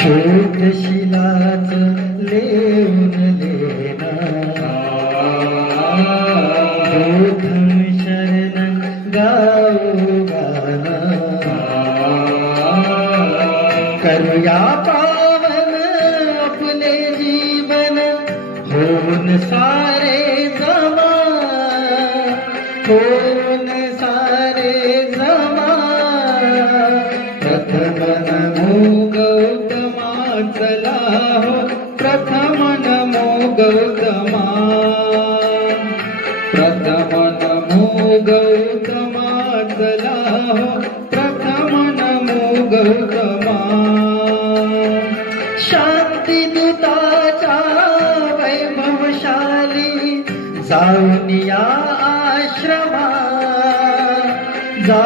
शोकशिलाच लेऊन लेना बोधं शरण गाओ गाना करुया पावन अपने जीवन होन सारे जमा होन सारे जमा प्रथम नमो गौतमा चला हो प्रथम नमो गौतमा प्रथम नमो गौतमा चला हो प्रथम नमो गौतमा शांती दूताचा वैभवशाली जाऊन या आश्रमा जा